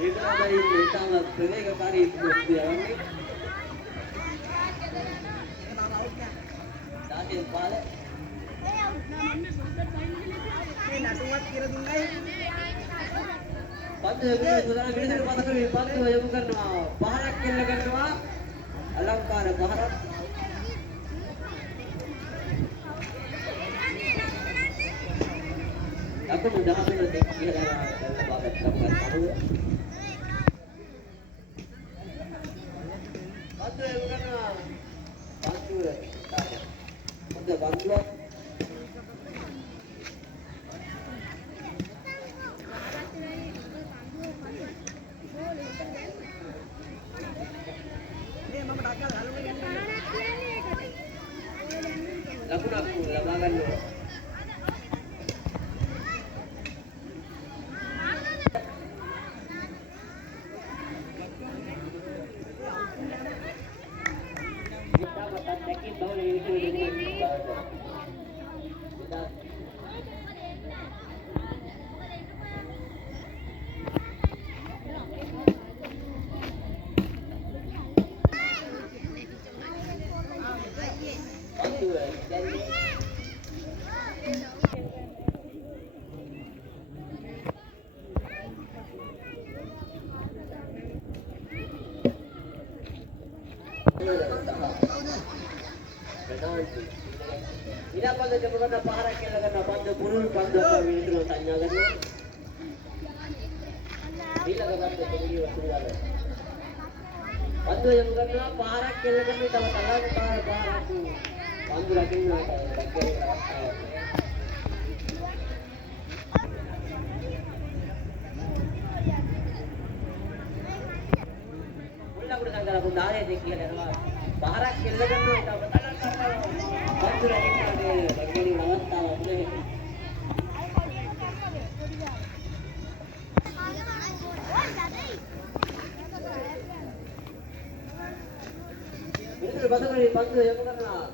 ඒක තමයි තාම ප්‍රවේගකාරී යන්නේ. දාගෙන පාල මේ නටුවත් කියලා දුන්නයි. පන්දු සුදාන විනිසුරු පදකේ පන්දු යොමු කරනවා. පහරක් කෙල්ල කරනවා. අලංකාර පහරක්. ලකුණු 10 දෙක කියලා බාගත් කරනවා. පන්දු යොමු කරනවා. පන්දු පන්දුවක් ලකුණක් ලබා ගන්නවා. ඉරපද දෙමගන්න පහරක් කෙල්ල කරන පන්ද පුරුල් පන්ද විනිසුරු සංඥා කරනවා. ඊළඟ පන්ද දෙවිය වසුදාල පන්ද යොමු කරනවා. පහරක් කෙල්ල කරන තව තලංකාර පහරක් පන්දු රකින්නවා. මුල්ලකුඩ සංගල පුදාරේ දෙක කියලා කරනවා. පහරක් කෙල්ල කරනවා. තව තලංකාර පන්දු රකින්නවා. ලැබෙන අවස්ථාවක් නෙවෙයි. විනිසුරු පදකේ පන්දු යොමු කරනවා.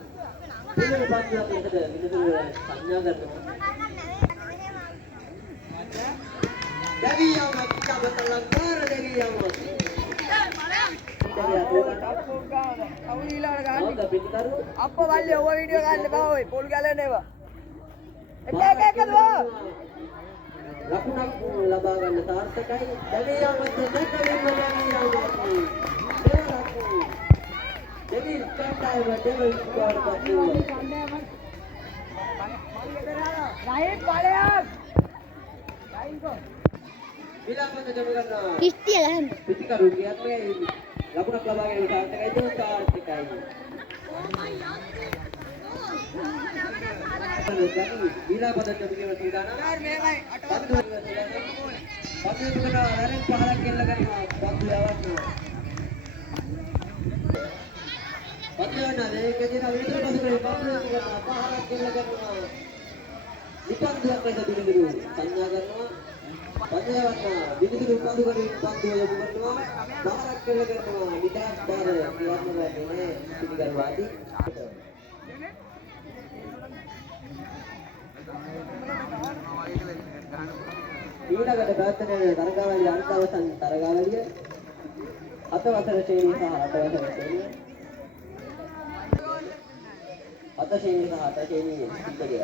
විනිසුරු පන්දුවක් එකද විනිසුරු සංඥා කරනවා. දෙවියන් අක්කා බතලංකාර දෙවියන් අප වල්ලි ඔය වීඩියෝ ගන්න බෑ ඔය පොල් ගලන ඒවා එක එකද ලකුණක් ලබා ගන්න සාර්ථකයි. දෙවියන් මැද දෙකලින්ම දෙවියන් කණ්ඩායම දෙවියන් ස්කෝර් කරනවා. රයිට් බලයක් රයින්කෝ විලාපද දෙමු කරනවා. කිස්තිය ගහන්න පිටිකරු කියන්නේ ලකුණක් ලබා ගැනීම සාර්ථකයි. දුක සාර්ථකයි. විලාපද දෙමු කියන සීදාන මේමයි අටවද පන්දු කරනවා. නරෙන් පහරක් කෙල්ල කරනවා. පන්දු යවනවා. පන්දු යනවා. මේකේදී විනිසුරු පදකේ පන්දු කරනවා. පහරක් කෙල්ල කරනවා. විපන්දුවක් ලෙස විනිසුරු සංඥා කරනවා. පන්දු යවනවා. විනිසුරු පන්දු කරමින් පන්දු යොමු කරනවා. පහරක් කෙල්ල කරනවා. විකාස් පාර ක්‍රියාත්මක වෙන්නේ පිටිකරුවාදී. ඊළඟට ප්‍රාර්ථනාවේ තරගාවලිය අන්ත අවසන් තරගාවලිය 7 වසර ශ්‍රේණිය සහ 8 වසර ශ්‍රේණිය 7 ශ්‍රේණිය සහ 8 ශ්‍රේණිය සිද්ධිය.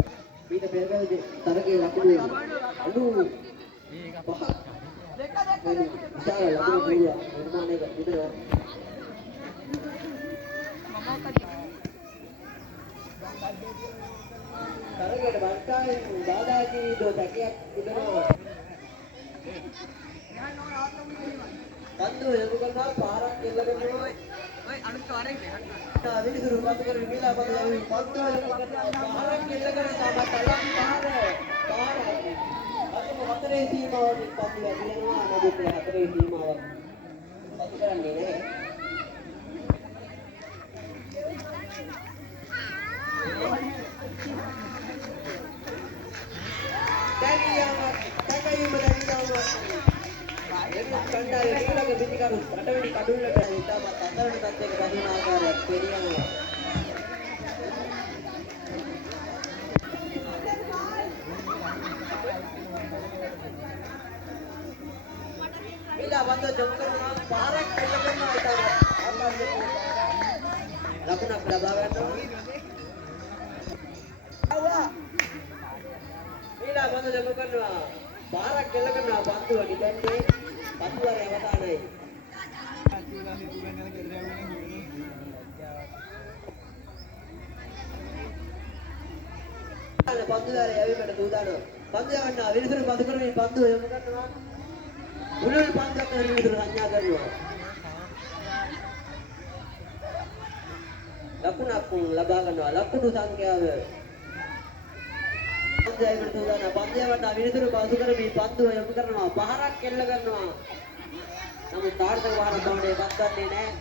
ඊට පෙරකල තරගයේ ලකුණු 95 විශාල ලකුණු පිළිවෙල නිර්මාණය කර තිබෙනවා. තරගයට බස්කායෙන් දාදාගේ දොටකියක් තිබෙනවා. පන්දු යොමු කරනවා. පාරක් කෙල්ල කරනවා. ඔය අනුත් වරෙන් විනිසුරු පන්දු කරගෙන ගිලා පන්දු යොමු කරනවා. පාරක් කෙල්ල කරනවා. තලම් පාර හතරේ සීමාවකින් පන්දු යදිනවා. නමුත් හතරේ සීමාවක් පසු කරන්නේ නැහැ. කණ්ඩායම ඊළඟ පිටිකරු 8 වෙනි කඩුල්ලට ඉතාමත් අතරණ තත්ත්වයක බඳුන ආකාරයක් පෙනියනවා. බන්දුව ජොබ් කරනවා පාරක් එල්ල කරනවා ඉතාලි ලකුණක් ලබා ගන්නවා ඊළා බන්දුව ජොබ් කරනවා පාරක් එල්ල කරනවා බන්දුව ඩිපෙන්ඩේ බන්දුව රැවටානයි පන්දුදාර යවීමට සූදානම්. පන්දු යවන්නා විනිසුරු පන්දු කරමින් පන්දුව යොමු කරනවා. මුළුල් පන්දුවක් කරන විනිසුරු සංඥා කරනවා. ලකුණක් ලබා ගන්නවා. ලකුණු සංඛ්‍යාව. පන්දු යවීමට සූදානම්. පන්දු යවන්නා විනිසුරු පන්දු කරමින් පන්දුව යොමු කරනවා. පහරක් එල්ල කරනවා. නමුත් තාර්ථක වාහන බවනේ පත්වන්නේ නැහැ.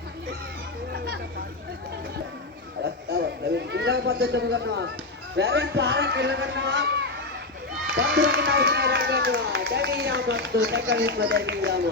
අවස්ථාවක් ලැබෙන ඊළඟ පන්දුව යොමු කරනවා. වැරෙන් පාරක් එල්ල කරනවා බන්දුරකට අවසරය ගන්නවා දැනියාමත් දෙකලින්ම දැනියාම